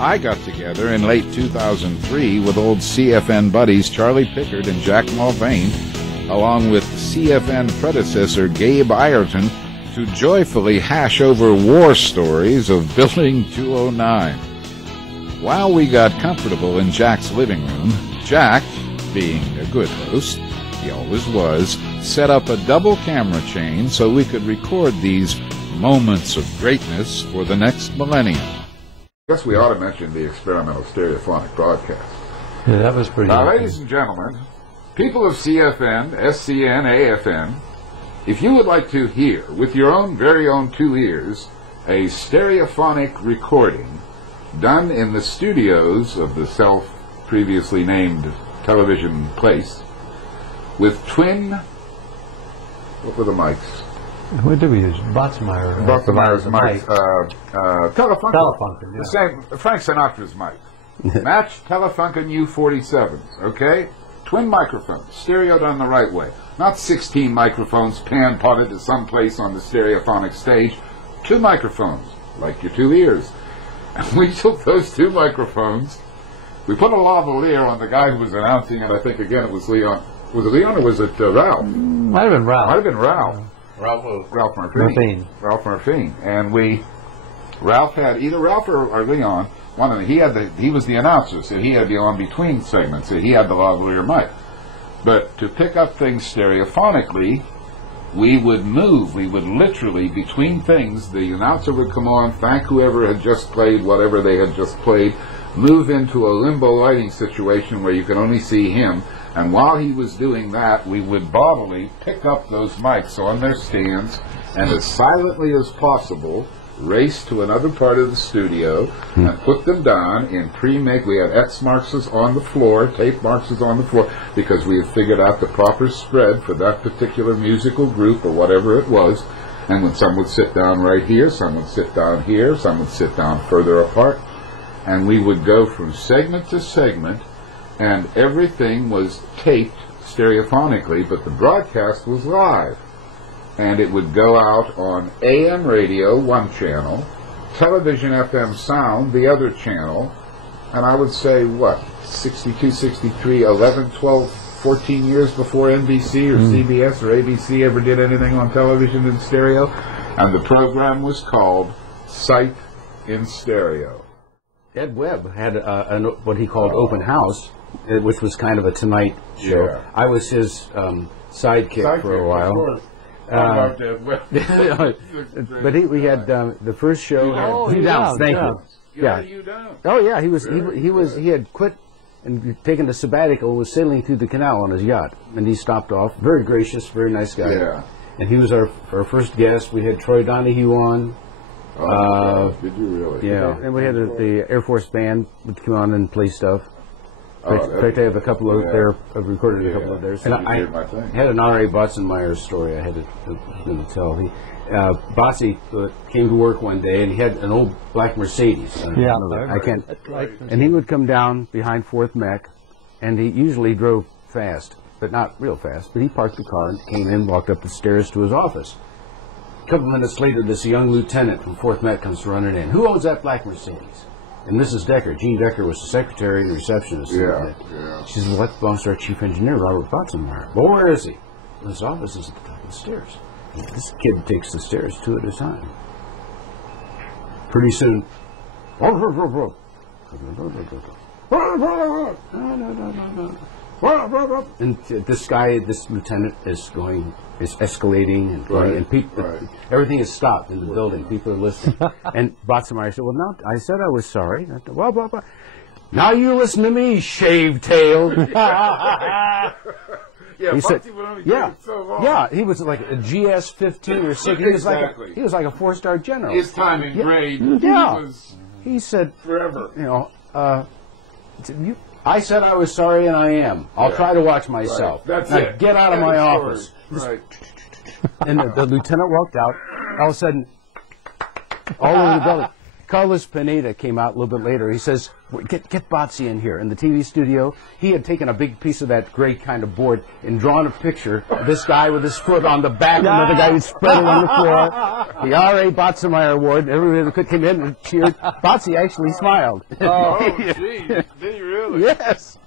I got together in late 2003 with old CFN buddies Charlie Pickard and Jack Mulvane, along with CFN predecessor Gabe Ireton, to joyfully hash over war stories of Bldg 209. While we got comfortable in Jack's living room, Jack, being a good host, he always was, set up a double camera chain so we could record these moments of greatness for the next millennium. I guess we ought to mention the experimental stereophonic broadcast. Yeah, that was pretty Now, ladies and gentlemen, people of CFN, SCN, AFN, if you would like to hear, with your own very own two ears, a stereophonic recording done in the studios of the previously named television place, with twin, what were the mics? What did we use? Botzmeyer's mics. Telefunken. Telefunken, yeah. The same, Frank Sinatra's mic. Matched Telefunken U47s, okay? Twin microphones, stereoed on the right way. Not 16 microphones pan-potted to someplace on the stereophonic stage. 2 microphones, like your two ears. And we took those 2 microphones, we put a lavalier on the guy who was announcing it. I think, again, it was Leon. Was it Leon or was it Ralph? Might have been Ralph. Might have been Ralph. Ralph Murphy. Ralph Murphy. And Ralph had, either Ralph or Leon, one of them, he was the announcer, so he had the on-between segment, so he had the lavalier mic. But to pick up things stereophonically, we would move, we would literally, between things, the announcer would come on, thank whoever had just played whatever they had just played, move into a limbo lighting situation where you could only see him, and while he was doing that, we would bodily pick up those mics on their stands, and as silently as possible, race to another part of the studio and put them down in pre-made. We had X marks on the floor, tape marks on the floor, because we had figured out the proper spread for that particular musical group or whatever it was. And when some would sit down right here, some would sit down here, some would sit down further apart, and we would go from segment to segment, and everything was taped stereophonically, but the broadcast was live. And it would go out on AM radio, one channel, television FM sound, the other channel, and I would say, what, 62, 63, 11, 12, 14 years before NBC or CBS or ABC ever did anything on television in stereo. And the program was called Sight in Stereo. Ed Webb had what he called open house, which was kind of a Tonight show. Yeah. I was his sidekick for a while. But we had the first show. Thank you. Yeah. Oh yeah, he had quit and taken a sabbatical, was sailing through the canal on his yacht, and he stopped off. Very gracious, very nice guy. Yeah. And he was our first guest. We had Troy Donahue on. Did you really? Yeah, and we had the Air Force band would come on and play stuff. In fact, I have a couple of there. I've recorded a couple of theirs. And I had an R.A. Botzenmeyer story I had to tell. Botsy came to work one day, and he had an old black Mercedes. And he would come down behind 4th Mech, and he usually drove fast, but not real fast. But he parked the car and came in, walked up the stairs to his office. A couple minutes later, this young lieutenant from 4th Mech comes running in. Who owns that black Mercedes? And Mrs. Decker, Jean Decker, was the secretary and receptionist. Yeah. She says, well, that belongs to our chief engineer, Robert Botzenmeyer. Well, where is he? Well, his office is at the top of the stairs. This kid takes the stairs 2 at a time. Pretty soon, and this guy, this lieutenant, is escalating and going, and people, everything is stopped in the building. People are listening. And Botzenmeyer said, well, no, I said I was sorry. Blah, blah, blah. Now you listen to me, shave-tailed. Yeah, he said, so long. Yeah, he was like a GS-15 or 6. He was like a 4-star general. His time in grade, he said, forever. You know, I said I was sorry, and I am. I'll try to watch myself. That's now, it. Get out of my office. Right. And the lieutenant walked out. All of a sudden, all over the building, Carlos Pineda came out a little bit later. He says, get Botsy in here. In the TV studio, he had taken a big piece of that gray kind of board and drawn a picture of this guy with his foot on the back of another guy who's spreading on the floor. The R.A. Botzemeyer Award. Everybody that came in and cheered. Botsy actually smiled. Oh, gee. Did he really? Yes.